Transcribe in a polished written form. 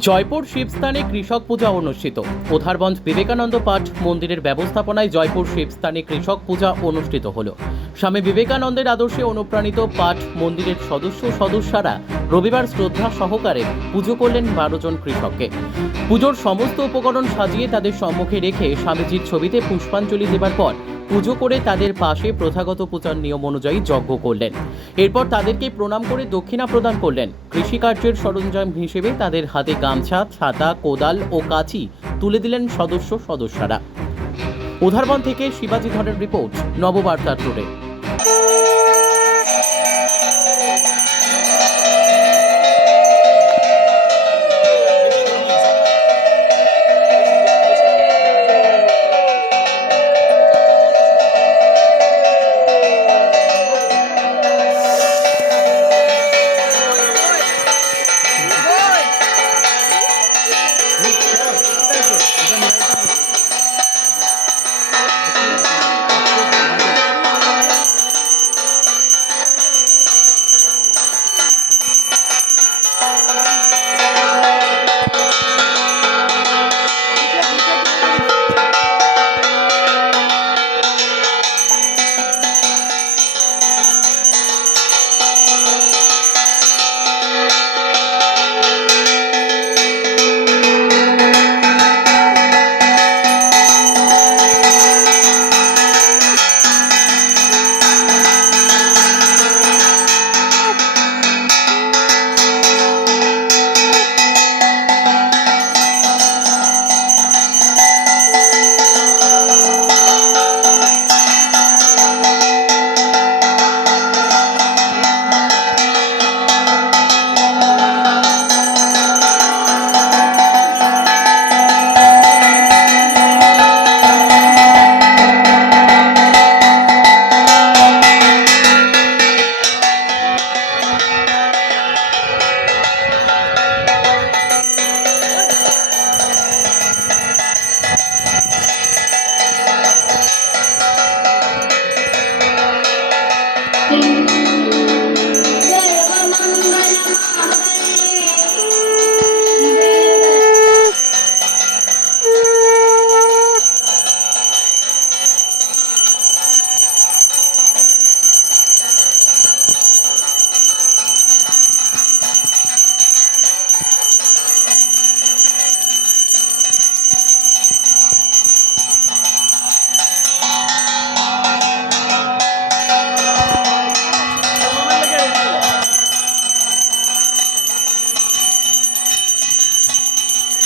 জয়পুর শিবস্থানে কৃষক পূজা অনুষ্ঠিত। উধারবন্দ বিবেকানন্দ পাঠ মন্দিরের ব্যবস্থাপনায় জয়পুর শিবস্থানে কৃষক পূজা অনুষ্ঠিত হলো। স্বামী বিবেকানন্দের আদর্শে অনুপ্রাণিত পাঠ মন্দিরের সদস্যরা রবিবার শ্রদ্ধা সহকারে পুজো করলেন 12 জন কৃষককে। পুজোর সমস্ত উপকরণ সাজিয়ে তাদের সম্মুখে রেখে স্বামীজির ছবিতে পুষ্পাঞ্জলি দেবার পর পুজো করে তাদের পাশে প্রথাগত পূজার নিয়ম অনুযায়ী যজ্ঞ করলেন। এরপর তাদেরকে প্রণাম করে দক্ষিণা প্রদান করলেন। কৃষিকার্যের সরঞ্জাম হিসেবে তাদের হাতে গামছা, ছাতা, কোদাল ও কাঁচি তুলে দিলেন সদস্যরা। উধারবন্দ থেকে শিবাজি ধরের রিপোর্ট, নববার্তা টুডে।